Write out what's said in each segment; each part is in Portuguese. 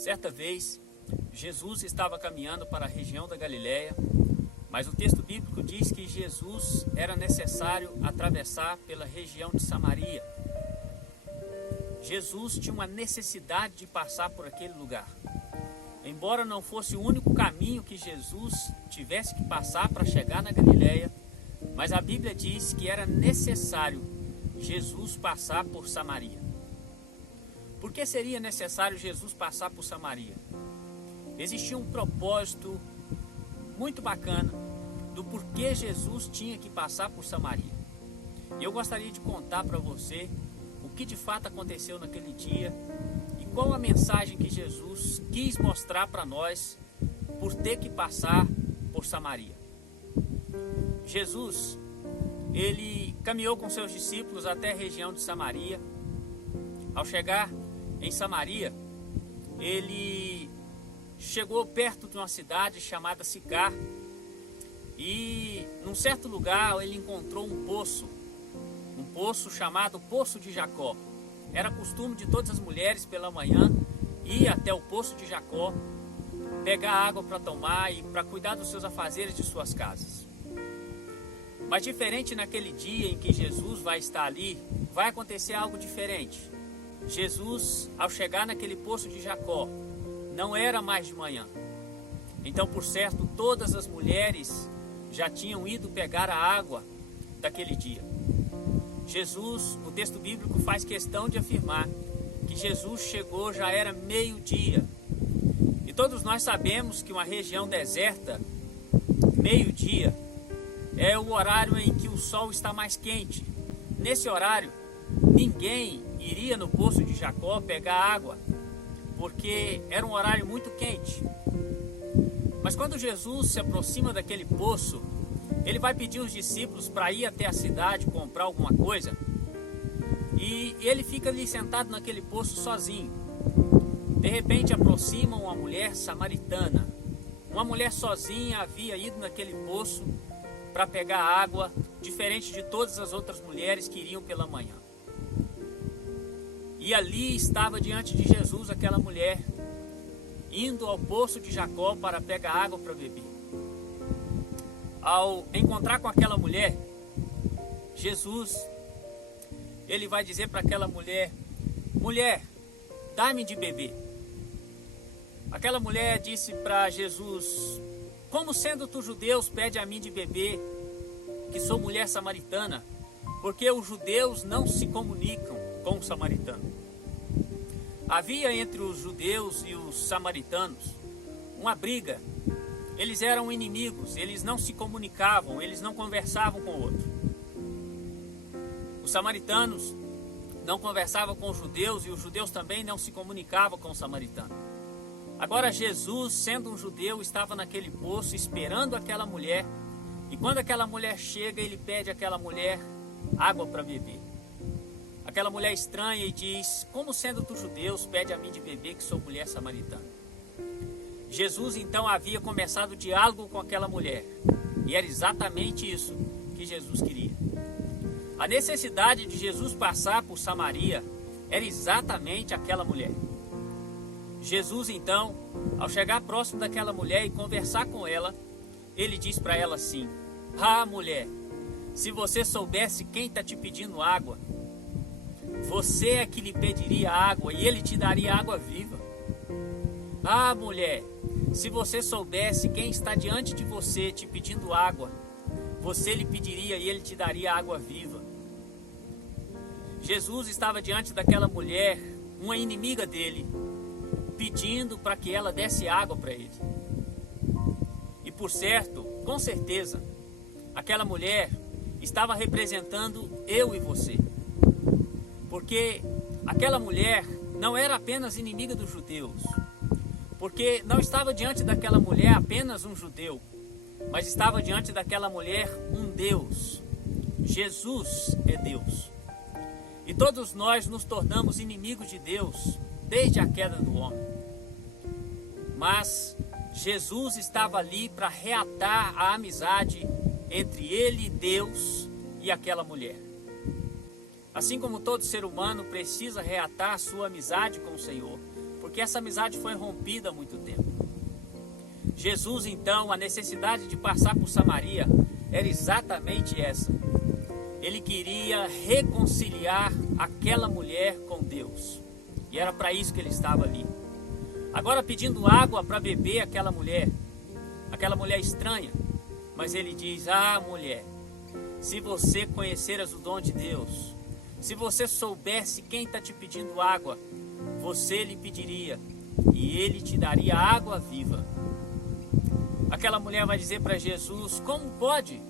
Certa vez, Jesus estava caminhando para a região da Galileia, mas o texto bíblico diz que Jesus era necessário atravessar pela região de Samaria. Jesus tinha uma necessidade de passar por aquele lugar. Embora não fosse o único caminho que Jesus tivesse que passar para chegar na Galileia, mas a Bíblia diz que era necessário Jesus passar por Samaria. Por que seria necessário Jesus passar por Samaria? Existia um propósito muito bacana do porquê Jesus tinha que passar por Samaria. E eu gostaria de contar para você o que de fato aconteceu naquele dia e qual a mensagem que Jesus quis mostrar para nós por ter que passar por Samaria. Jesus, ele caminhou com seus discípulos até a região de Samaria. Ao chegar em Samaria, ele chegou perto de uma cidade chamada Sicar e num certo lugar ele encontrou um poço chamado Poço de Jacó. Era costume de todas as mulheres pela manhã ir até o Poço de Jacó, pegar água para tomar e para cuidar dos seus afazeres de suas casas. Mas diferente naquele dia em que Jesus vai estar ali, vai acontecer algo diferente. Jesus, ao chegar naquele Poço de Jacó, não era mais de manhã. Então, por certo, todas as mulheres já tinham ido pegar a água daquele dia. Jesus, o texto bíblico faz questão de afirmar que Jesus chegou, já era meio-dia. E todos nós sabemos que uma região deserta, meio-dia, é o horário em que o sol está mais quente. Nesse horário, ninguém iria no Poço de Jacó pegar água, porque era um horário muito quente. Mas quando Jesus se aproxima daquele poço, ele vai pedir os discípulos para ir até a cidade comprar alguma coisa, e ele fica ali sentado naquele poço sozinho. De repente aproxima uma mulher samaritana. Uma mulher sozinha havia ido naquele poço para pegar água, diferente de todas as outras mulheres que iriam pela manhã. E ali estava diante de Jesus aquela mulher, indo ao Poço de Jacó para pegar água para beber. Ao encontrar com aquela mulher, Jesus, ele vai dizer para aquela mulher: mulher, dá-me de beber. Aquela mulher disse para Jesus: como sendo tu judeus pede a mim de beber, que sou mulher samaritana? Porque os judeus não se comunicam com o samaritano. Havia entre os judeus e os samaritanos uma briga. Eles eram inimigos, eles não se comunicavam, eles não conversavam com o outro. Os samaritanos não conversavam com os judeus e os judeus também não se comunicavam com os samaritanos. Agora Jesus, sendo um judeu, estava naquele poço esperando aquela mulher, e quando aquela mulher chega, ele pede àquela mulher água para beber. Aquela mulher estranha e diz: como sendo tu judeus, pede a mim de beber, que sou mulher samaritana. Jesus então havia começado o diálogo com aquela mulher, e era exatamente isso que Jesus queria. A necessidade de Jesus passar por Samaria era exatamente aquela mulher. Jesus então, ao chegar próximo daquela mulher e conversar com ela, ele diz para ela assim: ah, mulher, se você soubesse quem está te pedindo água, você é que lhe pediria água e ele te daria água viva. Ah, mulher, se você soubesse quem está diante de você te pedindo água, você lhe pediria e ele te daria água viva. Jesus estava diante daquela mulher, uma inimiga dele, pedindo para que ela desse água para ele. E por certo, com certeza, aquela mulher estava representando eu e você. Porque aquela mulher não era apenas inimiga dos judeus. Porque não estava diante daquela mulher apenas um judeu, mas estava diante daquela mulher um Deus. Jesus é Deus. E todos nós nos tornamos inimigos de Deus desde a queda do homem. Mas Jesus estava ali para reatar a amizade entre ele, Deus, e aquela mulher. Assim como todo ser humano precisa reatar a sua amizade com o Senhor, porque essa amizade foi rompida há muito tempo. Jesus, então, a necessidade de passar por Samaria era exatamente essa. Ele queria reconciliar aquela mulher com Deus. E era para isso que ele estava ali. Agora pedindo água para beber aquela mulher estranha. Mas ele diz: ah, mulher, se você conheceras o dom de Deus, se você soubesse quem está te pedindo água, você lhe pediria e ele te daria água viva. Aquela mulher vai dizer para Jesus: como pode?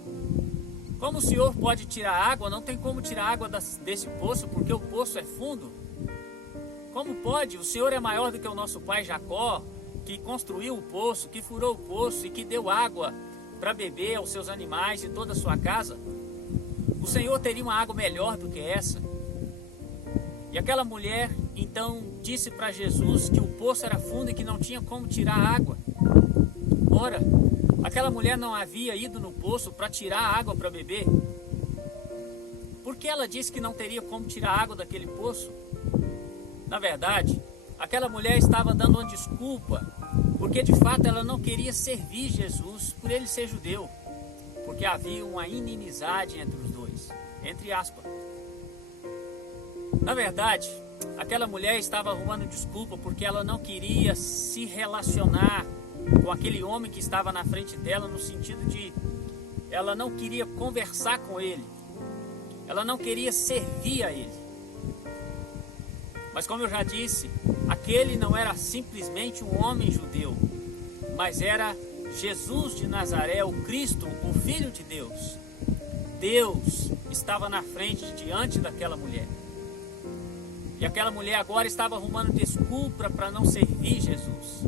Como o Senhor pode tirar água? Não tem como tirar água desse poço, porque o poço é fundo. Como pode? O Senhor é maior do que o nosso pai Jacó, que construiu o poço, que furou o poço e que deu água para beber aos seus animais e toda a sua casa. O Senhor teria uma água melhor do que essa. E aquela mulher então disse para Jesus que o poço era fundo e que não tinha como tirar água. Ora, aquela mulher não havia ido no poço para tirar água para beber? Por que ela disse que não teria como tirar água daquele poço? Na verdade, aquela mulher estava dando uma desculpa, porque de fato ela não queria servir Jesus por ele ser judeu, porque havia uma inimizade entre os dois, entre aspas. Na verdade, aquela mulher estava arrumando desculpa porque ela não queria se relacionar com aquele homem que estava na frente dela, no sentido de ela não queria conversar com ele, ela não queria servir a ele. Mas como eu já disse, aquele não era simplesmente um homem judeu, mas era Jesus de Nazaré, o Cristo, o Filho de Deus. Deus estava na frente, diante daquela mulher. E aquela mulher agora estava arrumando desculpa para não servir Jesus.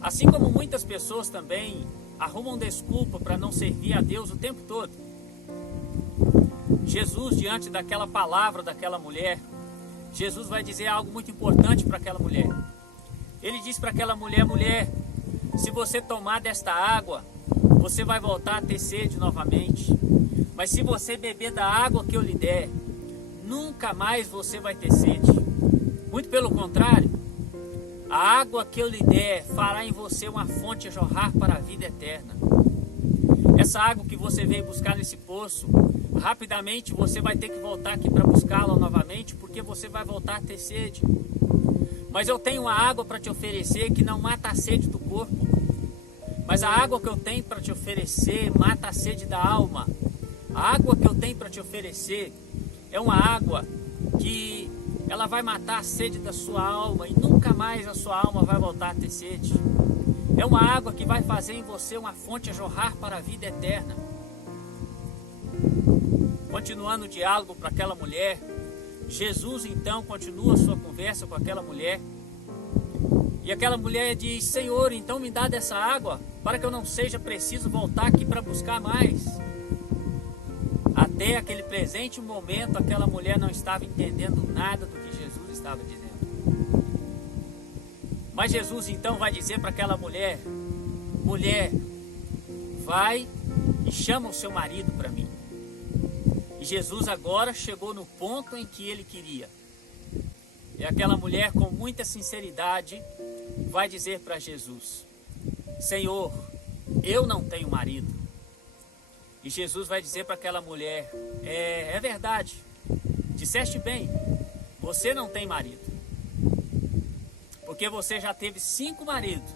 Assim como muitas pessoas também arrumam desculpa para não servir a Deus o tempo todo. Jesus, diante daquela palavra daquela mulher, Jesus vai dizer algo muito importante para aquela mulher. Ele diz para aquela mulher: mulher, se você tomar desta água, você vai voltar a ter sede novamente. Mas se você beber da água que eu lhe der, nunca mais você vai ter sede. Muito pelo contrário, a água que eu lhe der fará em você uma fonte a jorrar para a vida eterna. Essa água que você veio buscar nesse poço, rapidamente você vai ter que voltar aqui para buscá-la novamente, porque você vai voltar a ter sede. Mas eu tenho uma água para te oferecer que não mata a sede do corpo. Mas a água que eu tenho para te oferecer mata a sede da alma. A água que eu tenho para te oferecer é uma água que ela vai matar a sede da sua alma e nunca mais a sua alma vai voltar a ter sede. É uma água que vai fazer em você uma fonte a jorrar para a vida eterna. Continuando o diálogo para aquela mulher, Jesus então continua a sua conversa com aquela mulher. E aquela mulher diz: Senhor, então me dá dessa água, para que eu não seja preciso voltar aqui para buscar mais. Até aquele presente momento, aquela mulher não estava entendendo nada do que Jesus estava dizendo. Mas Jesus então vai dizer para aquela mulher: mulher, vai e chama o seu marido para mim. E Jesus agora chegou no ponto em que ele queria. E aquela mulher, com muita sinceridade, vai dizer para Jesus: Senhor, eu não tenho marido. E Jesus vai dizer para aquela mulher: é verdade, disseste bem, você não tem marido. Porque você já teve 5 maridos,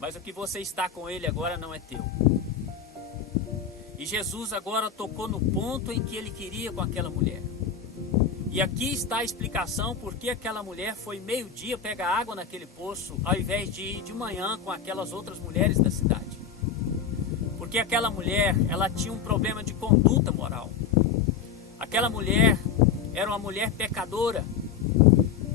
mas o que você está com ele agora não é teu. E Jesus agora tocou no ponto em que ele queria com aquela mulher. E aqui está a explicação por que aquela mulher foi meio-dia pegar água naquele poço, ao invés de ir de manhã com aquelas outras mulheres da cidade. Porque aquela mulher, ela tinha um problema de conduta moral. Aquela mulher era uma mulher pecadora.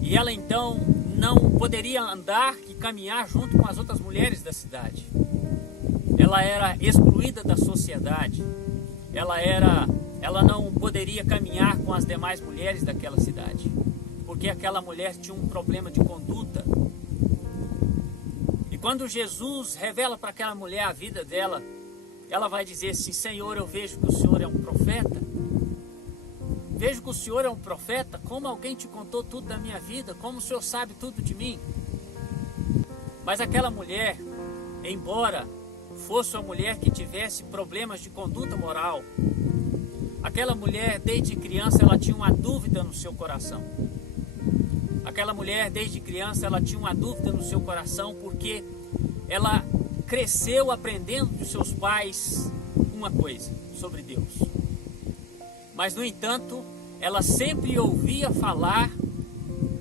E ela então não poderia andar e caminhar junto com as outras mulheres da cidade. Ela era excluída da sociedade. Ela não poderia caminhar com as demais mulheres daquela cidade, porque aquela mulher tinha um problema de conduta. E quando Jesus revela para aquela mulher a vida dela, ela vai dizer assim: Senhor, eu vejo que o Senhor é um profeta. Vejo que o Senhor é um profeta. Como alguém te contou tudo da minha vida? Como o Senhor sabe tudo de mim? Mas aquela mulher, embora fosse uma mulher que tivesse problemas de conduta moral, aquela mulher, desde criança, ela tinha uma dúvida no seu coração. Aquela mulher, desde criança, ela tinha uma dúvida no seu coração, porque ela cresceu aprendendo dos seus pais uma coisa sobre Deus. Mas, no entanto, ela sempre ouvia falar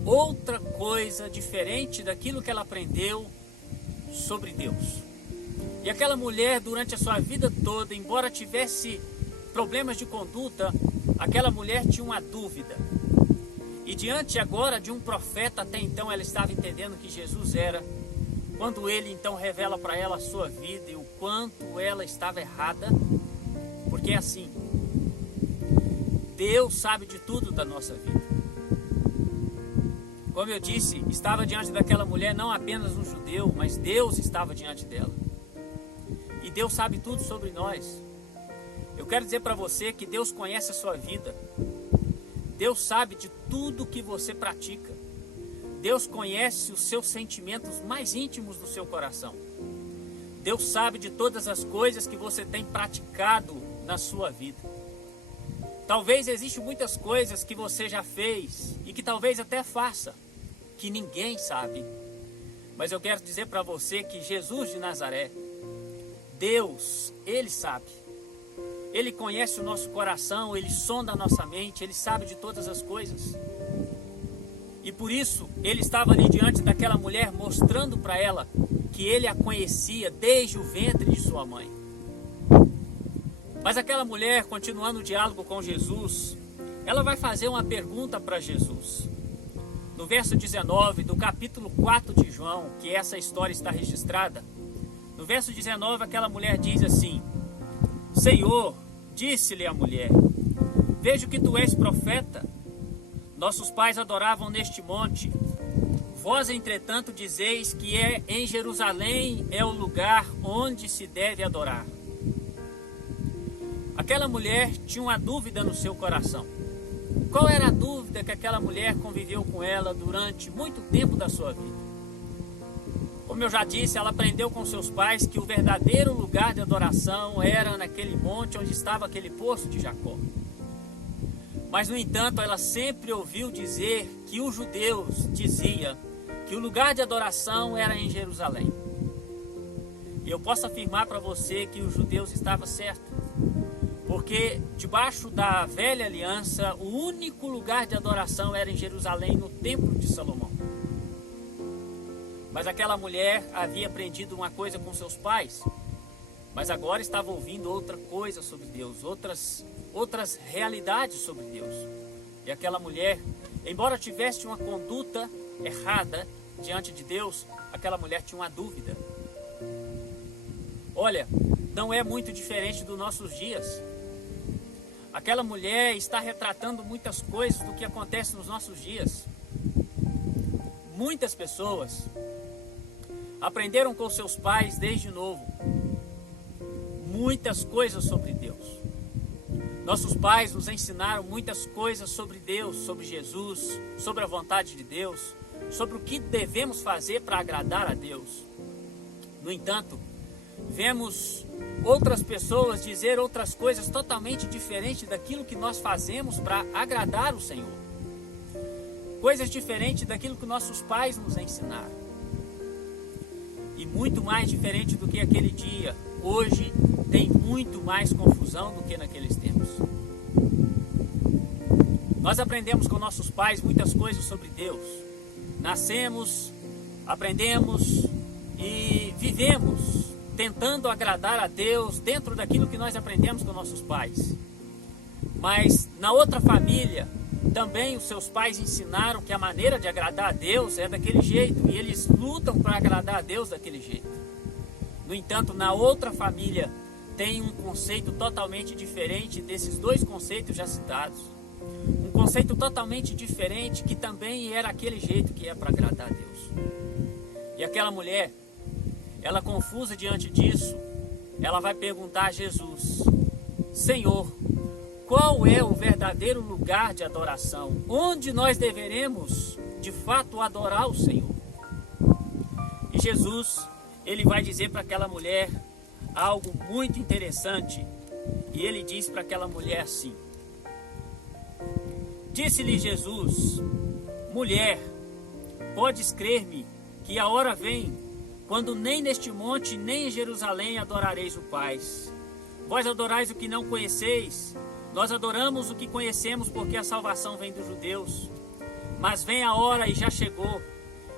outra coisa diferente daquilo que ela aprendeu sobre Deus. E aquela mulher, durante a sua vida toda, embora tivesse problemas de conduta, aquela mulher tinha uma dúvida. E diante agora de um profeta, até então ela estava entendendo que Jesus era, quando ele então revela para ela a sua vida e o quanto ela estava errada, porque é assim, Deus sabe de tudo da nossa vida. Como eu disse, estava diante daquela mulher não apenas um judeu, mas Deus estava diante dela. E Deus sabe tudo sobre nós. Eu quero dizer para você que Deus conhece a sua vida. Deus sabe de tudo que você pratica. Deus conhece os seus sentimentos mais íntimos do seu coração. Deus sabe de todas as coisas que você tem praticado na sua vida. Talvez existam muitas coisas que você já fez e que talvez até faça, que ninguém sabe. Mas eu quero dizer para você que Jesus de Nazaré, Deus, Ele sabe. Ele conhece o nosso coração, Ele sonda a nossa mente, Ele sabe de todas as coisas. E por isso, Ele estava ali diante daquela mulher, mostrando para ela que Ele a conhecia desde o ventre de sua mãe. Mas aquela mulher, continuando o diálogo com Jesus, ela vai fazer uma pergunta para Jesus. No verso 19 do capítulo 4 de João, que essa história está registrada, no verso 19 aquela mulher diz assim: Senhor, disse-lhe a mulher, vejo que tu és profeta. Nossos pais adoravam neste monte. Vós, entretanto, dizeis que em Jerusalém é o lugar onde se deve adorar. Aquela mulher tinha uma dúvida no seu coração. Qual era a dúvida que aquela mulher conviveu com ela durante muito tempo da sua vida? Como eu já disse, ela aprendeu com seus pais que o verdadeiro lugar de adoração era naquele monte onde estava aquele poço de Jacó. Mas, no entanto, ela sempre ouviu dizer que os judeus diziam que o lugar de adoração era em Jerusalém. E eu posso afirmar para você que os judeus estavam certos. Porque debaixo da velha aliança, o único lugar de adoração era em Jerusalém, no templo de Salomão. Mas aquela mulher havia aprendido uma coisa com seus pais, mas agora estava ouvindo outra coisa sobre Deus, outras realidades sobre Deus. E aquela mulher, embora tivesse uma conduta errada diante de Deus, aquela mulher tinha uma dúvida. Olha, não é muito diferente dos nossos dias. Aquela mulher está retratando muitas coisas do que acontece nos nossos dias. Muitas pessoas aprenderam com seus pais desde novo muitas coisas sobre Deus. Nossos pais nos ensinaram muitas coisas sobre Deus, sobre Jesus, sobre a vontade de Deus, sobre o que devemos fazer para agradar a Deus. No entanto, vemos outras pessoas dizer outras coisas totalmente diferentes daquilo que nós fazemos para agradar o Senhor. Coisas diferentes daquilo que nossos pais nos ensinaram. E muito mais diferente do que aquele dia. Hoje tem muito mais confusão do que naqueles tempos. Nós aprendemos com nossos pais muitas coisas sobre Deus. Nascemos, aprendemos e vivemos tentando agradar a Deus dentro daquilo que nós aprendemos com nossos pais. Mas na outra família, também os seus pais ensinaram que a maneira de agradar a Deus é daquele jeito, e eles lutam para agradar a Deus daquele jeito. No entanto, na outra família tem um conceito totalmente diferente desses dois conceitos já citados. Um conceito totalmente diferente que também era aquele jeito que é para agradar a Deus. E aquela mulher, ela confusa diante disso, ela vai perguntar a Jesus: Senhor, qual é o verdadeiro lugar de adoração, onde nós deveremos de fato adorar o Senhor. E Jesus, ele vai dizer para aquela mulher algo muito interessante, e ele diz para aquela mulher assim: disse-lhe Jesus: mulher, podes crer-me que a hora vem, quando nem neste monte, nem em Jerusalém adorareis o Pai. Vós adorais o que não conheceis, nós adoramos o que conhecemos, porque a salvação vem dos judeus. Mas vem a hora, e já chegou,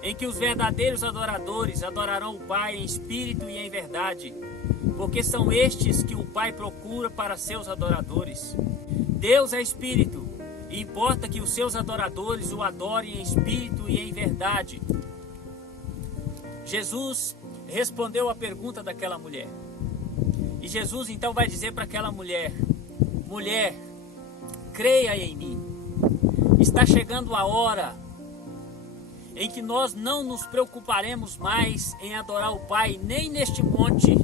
em que os verdadeiros adoradores adorarão o Pai em espírito e em verdade, porque são estes que o Pai procura para seus adoradores. Deus é espírito, e importa que os seus adoradores o adorem em espírito e em verdade. Jesus respondeu à pergunta daquela mulher. E Jesus então vai dizer para aquela mulher: mulher, creia em mim. Está chegando a hora em que nós não nos preocuparemos mais em adorar o Pai, nem neste monte,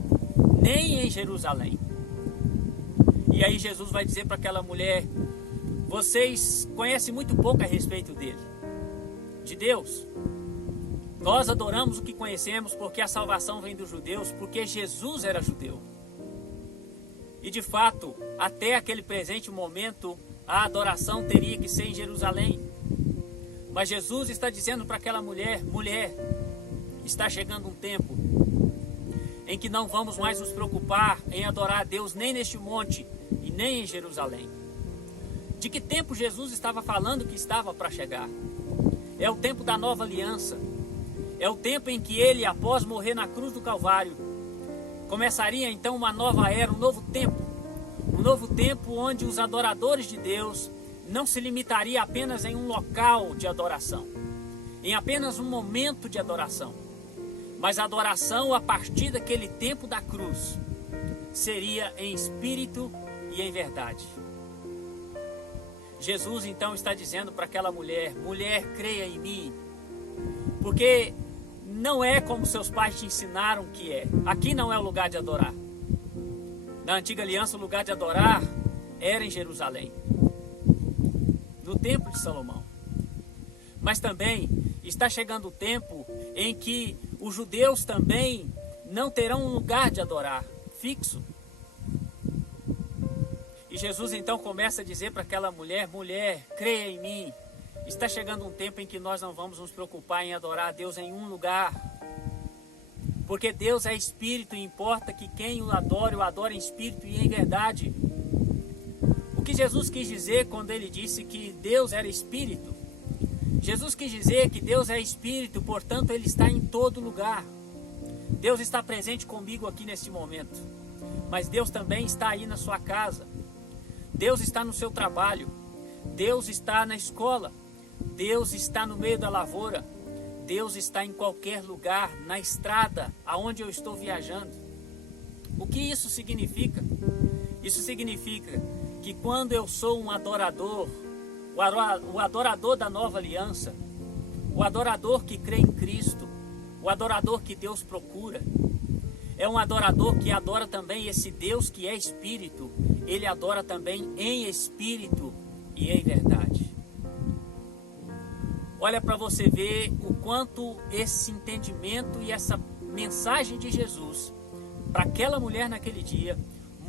nem em Jerusalém. E aí Jesus vai dizer para aquela mulher: vocês conhecem muito pouco a respeito dele, de Deus. Nós adoramos o que conhecemos, porque a salvação vem dos judeus, porque Jesus era judeu. E de fato, até aquele presente momento, a adoração teria que ser em Jerusalém. Mas Jesus está dizendo para aquela mulher: mulher, está chegando um tempo em que não vamos mais nos preocupar em adorar a Deus nem neste monte e nem em Jerusalém. De que tempo Jesus estava falando que estava para chegar? É o tempo da nova aliança. É o tempo em que ele, após morrer na cruz do Calvário, começaria então uma nova era, um novo tempo onde os adoradores de Deus não se limitaria apenas em um local de adoração, em apenas um momento de adoração, mas a adoração a partir daquele tempo da cruz seria em espírito e em verdade. Jesus então está dizendo para aquela mulher: mulher, creia em mim, porque não é como seus pais te ensinaram que é. Aqui não é o lugar de adorar. Na antiga aliança, o lugar de adorar era em Jerusalém, no templo de Salomão. Mas também está chegando o tempo em que os judeus também não terão um lugar de adorar fixo. E Jesus então começa a dizer para aquela mulher: mulher, creia em mim. Está chegando um tempo em que nós não vamos nos preocupar em adorar a Deus em um lugar, porque Deus é espírito e importa que quem o adore em espírito e em verdade. O que Jesus quis dizer quando ele disse que Deus era espírito? Jesus quis dizer que Deus é espírito, portanto ele está em todo lugar. Deus está presente comigo aqui neste momento, mas Deus também está aí na sua casa. Deus está no seu trabalho, Deus está na escola, Deus está no meio da lavoura, Deus está em qualquer lugar, na estrada, aonde eu estou viajando. O que isso significa? Isso significa que quando eu sou um adorador, o adorador da nova aliança, o adorador que crê em Cristo, o adorador que Deus procura, é um adorador que adora também esse Deus que é espírito. Ele adora também em espírito e em verdade. Olha para você ver o quanto esse entendimento e essa mensagem de Jesus para aquela mulher naquele dia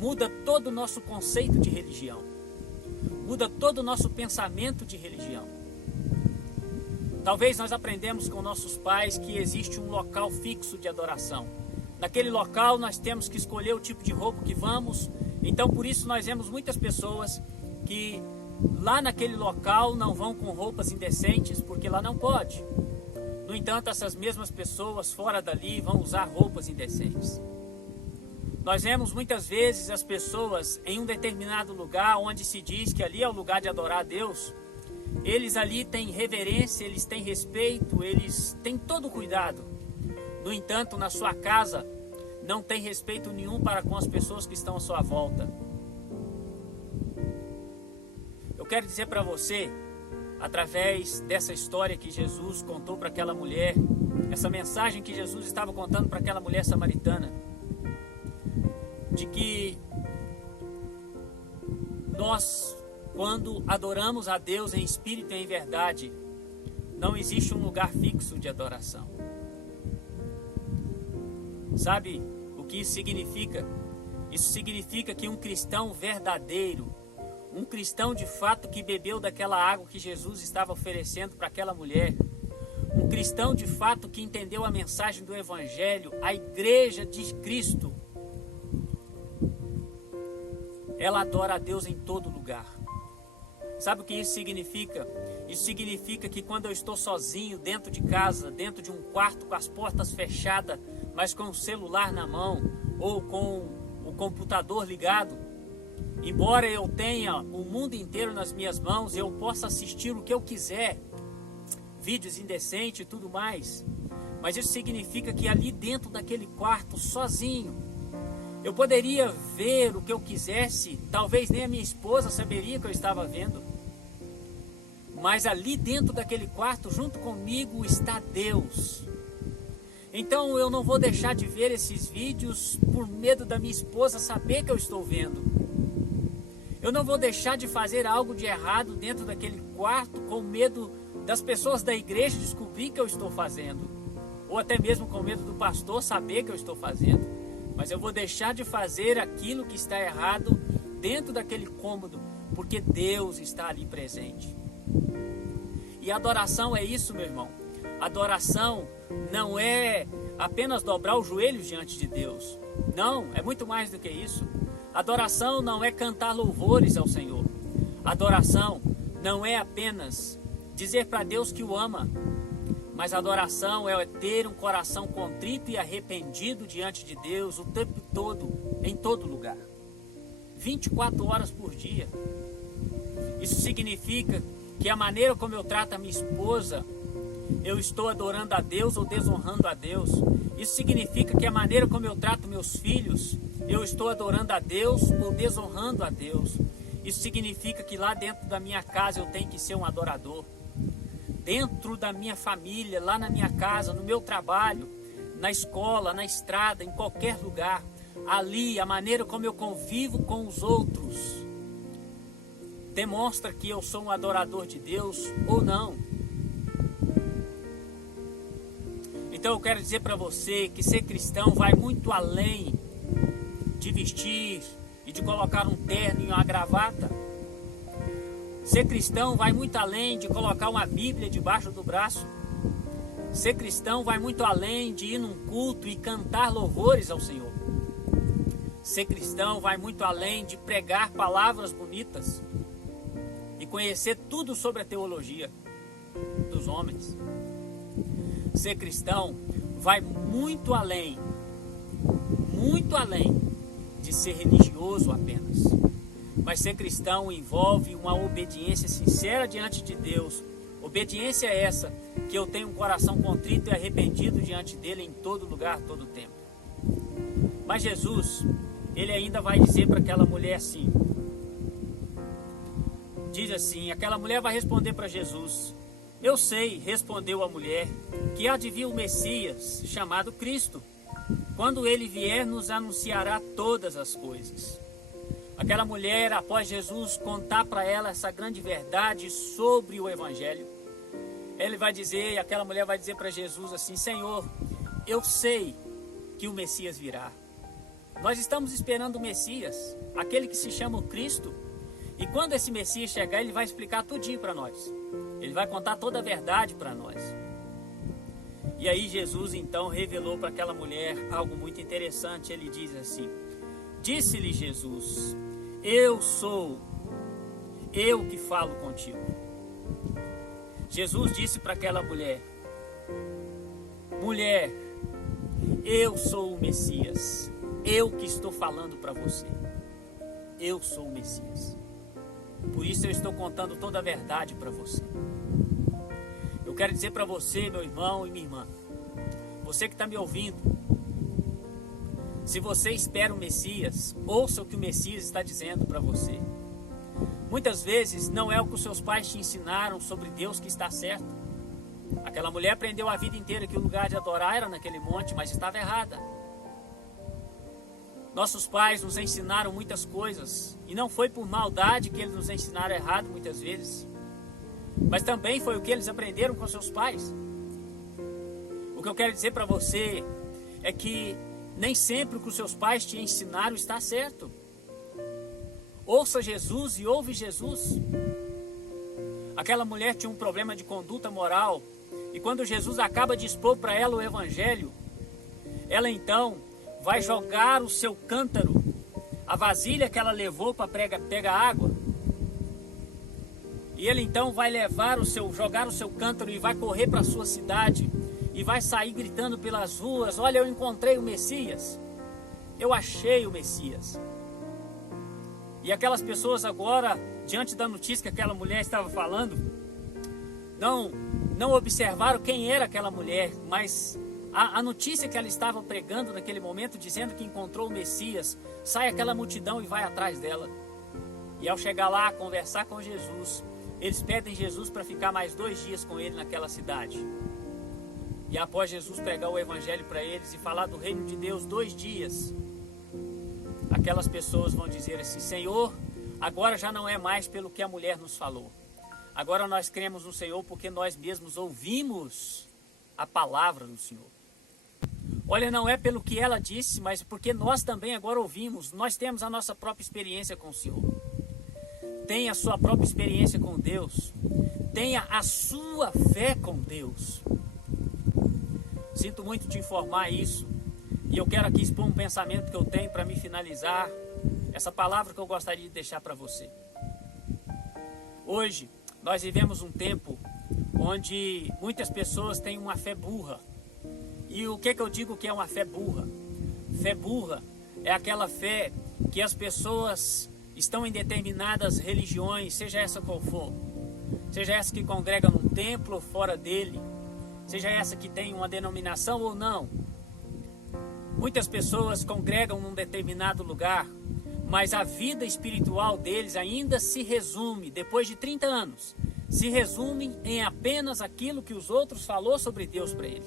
muda todo o nosso conceito de religião, muda todo o nosso pensamento de religião. Talvez nós aprendemos com nossos pais que existe um local fixo de adoração. Naquele local nós temos que escolher o tipo de roupa que vamos. Então por isso nós vemos muitas pessoas que lá naquele local não vão com roupas indecentes, porque lá não pode. No entanto, essas mesmas pessoas fora dali vão usar roupas indecentes. Nós vemos muitas vezes as pessoas em um determinado lugar onde se diz que ali é o lugar de adorar a Deus. Eles ali têm reverência, eles têm respeito, eles têm todo o cuidado. No entanto, na sua casa não tem respeito nenhum para com as pessoas que estão à sua volta. Eu quero dizer para você, através dessa história que Jesus contou para aquela mulher, essa mensagem que Jesus estava contando para aquela mulher samaritana, de que nós, quando adoramos a Deus em espírito e em verdade, não existe um lugar fixo de adoração. Sabe o que isso significa? Isso significa que um cristão verdadeiro, um cristão de fato que bebeu daquela água que Jesus estava oferecendo para aquela mulher, um cristão de fato que entendeu a mensagem do Evangelho, a igreja de Cristo, ela adora a Deus em todo lugar. Sabe o que isso significa? Isso significa que quando eu estou sozinho, dentro de casa, dentro de um quarto com as portas fechadas, mas com o celular na mão ou com o computador ligado, embora eu tenha o mundo inteiro nas minhas mãos, eu possa assistir o que eu quiser, vídeos indecentes e tudo mais, mas isso significa que ali dentro daquele quarto, sozinho, eu poderia ver o que eu quisesse, talvez nem a minha esposa saberia que eu estava vendo, mas ali dentro daquele quarto, junto comigo, está Deus. Então eu não vou deixar de ver esses vídeos por medo da minha esposa saber que eu estou vendo. Eu não vou deixar de fazer algo de errado dentro daquele quarto com medo das pessoas da igreja descobrir que eu estou fazendo, ou até mesmo com medo do pastor saber que eu estou fazendo. Mas eu vou deixar de fazer aquilo que está errado dentro daquele cômodo, porque Deus está ali presente. E adoração é isso, meu irmão. Adoração não é apenas dobrar os joelhos diante de Deus. Não, é muito mais do que isso. Adoração não é cantar louvores ao Senhor. Adoração não é apenas dizer para Deus que o ama. Mas adoração é ter um coração contrito e arrependido diante de Deus o tempo todo, em todo lugar. 24 horas por dia. Isso significa que a maneira como eu trato a minha esposa, eu estou adorando a Deus ou desonrando a Deus. Isso significa que a maneira como eu trato meus filhos, eu estou adorando a Deus ou desonrando a Deus. Isso significa que lá dentro da minha casa eu tenho que ser um adorador. Dentro da minha família, lá na minha casa, no meu trabalho, na escola, na estrada, em qualquer lugar, ali a maneira como eu convivo com os outros demonstra que eu sou um adorador de Deus ou não. Então eu quero dizer para você que ser cristão vai muito além de vestir e de colocar um terno e uma gravata. Ser cristão vai muito além de colocar uma Bíblia debaixo do braço. Ser cristão vai muito além de ir num culto e cantar louvores ao Senhor. Ser cristão vai muito além de pregar palavras bonitas e conhecer tudo sobre a teologia dos homens. Ser cristão vai muito além de ser religioso apenas. Mas ser cristão envolve uma obediência sincera diante de Deus. Obediência é essa, que eu tenho um coração contrito e arrependido diante dele em todo lugar, todo tempo. Mas Jesus, ele ainda vai dizer para aquela mulher assim. Diz assim, aquela mulher vai responder para Jesus: eu sei, respondeu a mulher, que há de vir o Messias, chamado Cristo. Quando ele vier, nos anunciará todas as coisas. Aquela mulher, após Jesus contar para ela essa grande verdade sobre o Evangelho, aquela mulher vai dizer para Jesus assim: Senhor, eu sei que o Messias virá. Nós estamos esperando o Messias, aquele que se chama o Cristo. E quando esse Messias chegar, ele vai explicar tudinho para nós. Ele vai contar toda a verdade para nós. E aí Jesus então revelou para aquela mulher algo muito interessante. Ele diz assim: disse-lhe Jesus: eu sou eu que falo contigo. Jesus disse para aquela mulher: mulher, eu sou o Messias, eu que estou falando para você. Eu sou o Messias. Por isso eu estou contando toda a verdade para você. Eu quero dizer para você, meu irmão e minha irmã, você que está me ouvindo, se você espera o Messias, ouça o que o Messias está dizendo para você. Muitas vezes não é o que os seus pais te ensinaram sobre Deus que está certo. Aquela mulher aprendeu a vida inteira que o lugar de adorar era naquele monte, mas estava errada. Nossos pais nos ensinaram muitas coisas, e não foi por maldade que eles nos ensinaram errado muitas vezes, mas também foi o que eles aprenderam com seus pais. O que eu quero dizer para você é que nem sempre o que os seus pais te ensinaram está certo. Ouça Jesus e ouve Jesus. Aquela mulher tinha um problema de conduta moral, e quando Jesus acaba de expor para ela o evangelho, ela então vai jogar o seu cântaro, a vasilha que ela levou para pegar água, e ele então vai jogar o seu cântaro e vai correr para a sua cidade, e vai sair gritando pelas ruas: olha, eu encontrei o Messias, eu achei o Messias. E aquelas pessoas agora, diante da notícia que aquela mulher estava falando, não observaram quem era aquela mulher, mas a notícia que ela estava pregando naquele momento, dizendo que encontrou o Messias, sai aquela multidão e vai atrás dela. E ao chegar lá, conversar com Jesus, eles pedem Jesus para ficar mais 2 dias com ele naquela cidade. E após Jesus pregar o evangelho para eles e falar do reino de Deus 2 dias, aquelas pessoas vão dizer assim: Senhor, agora já não é mais pelo que a mulher nos falou. Agora nós cremos no Senhor porque nós mesmos ouvimos a palavra do Senhor. Olha, não é pelo que ela disse, mas porque nós também agora ouvimos. Nós temos a nossa própria experiência com o Senhor. Tenha a sua própria experiência com Deus. Tenha a sua fé com Deus. Sinto muito te informar isso. E eu quero aqui expor um pensamento que eu tenho para me finalizar. Essa palavra que eu gostaria de deixar para você. Hoje, nós vivemos um tempo onde muitas pessoas têm uma fé burra. E o que eu digo que é uma fé burra? Fé burra é aquela fé que as pessoas estão em determinadas religiões, seja essa qual for. Seja essa que congrega num templo ou fora dele. Seja essa que tem uma denominação ou não. Muitas pessoas congregam num determinado lugar, mas a vida espiritual deles ainda se resume, depois de 30 anos, se resume em apenas aquilo que os outros falou sobre Deus para ele.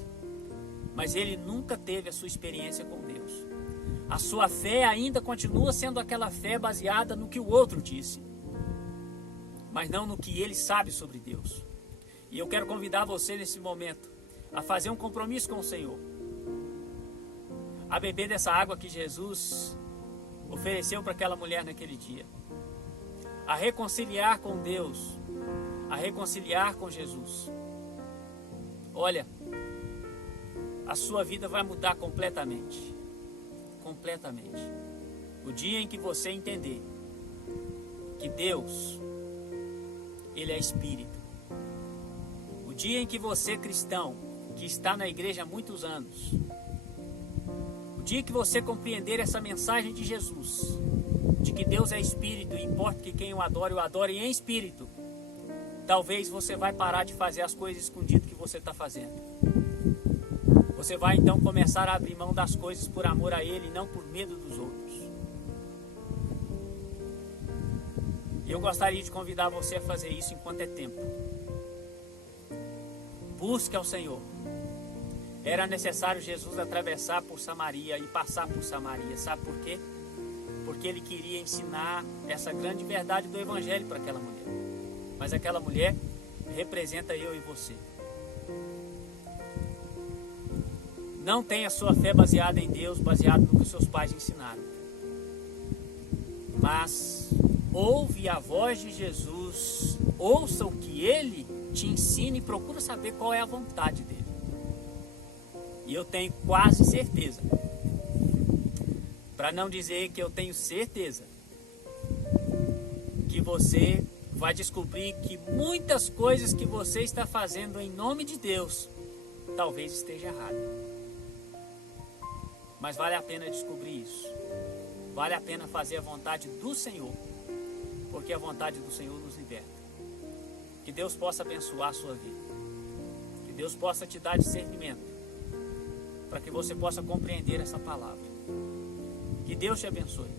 Mas ele nunca teve a sua experiência com Deus. A sua fé ainda continua sendo aquela fé baseada no que o outro disse, mas não no que ele sabe sobre Deus. E eu quero convidar você nesse momento a fazer um compromisso com o Senhor, a beber dessa água que Jesus ofereceu para aquela mulher naquele dia, a reconciliar com Deus, a reconciliar com Jesus. Olha, a sua vida vai mudar completamente. Completamente. O dia em que você entender que Deus, Ele é Espírito. O dia em que você, cristão, que está na igreja há muitos anos, o dia que você compreender essa mensagem de Jesus, de que Deus é Espírito e importa que quem o adore em Espírito, talvez você vai parar de fazer as coisas escondidas que você está fazendo. Você vai então começar a abrir mão das coisas por amor a Ele e não por medo dos outros. E eu gostaria de convidar você a fazer isso enquanto é tempo. Busque ao Senhor. Era necessário Jesus atravessar por Samaria e passar por Samaria. Sabe por quê? Porque Ele queria ensinar essa grande verdade do Evangelho para aquela mulher. Mas aquela mulher representa eu e você. Não tenha sua fé baseada em Deus, baseada no que os seus pais ensinaram. Mas ouve a voz de Jesus, ouça o que Ele te ensina e procura saber qual é a vontade dEle. E eu tenho quase certeza, para não dizer que eu tenho certeza, que você vai descobrir que muitas coisas que você está fazendo em nome de Deus, talvez esteja errado. Mas vale a pena descobrir isso. Vale a pena fazer a vontade do Senhor, porque a vontade do Senhor nos liberta. Que Deus possa abençoar a sua vida. Que Deus possa te dar discernimento, para que você possa compreender essa palavra. Que Deus te abençoe.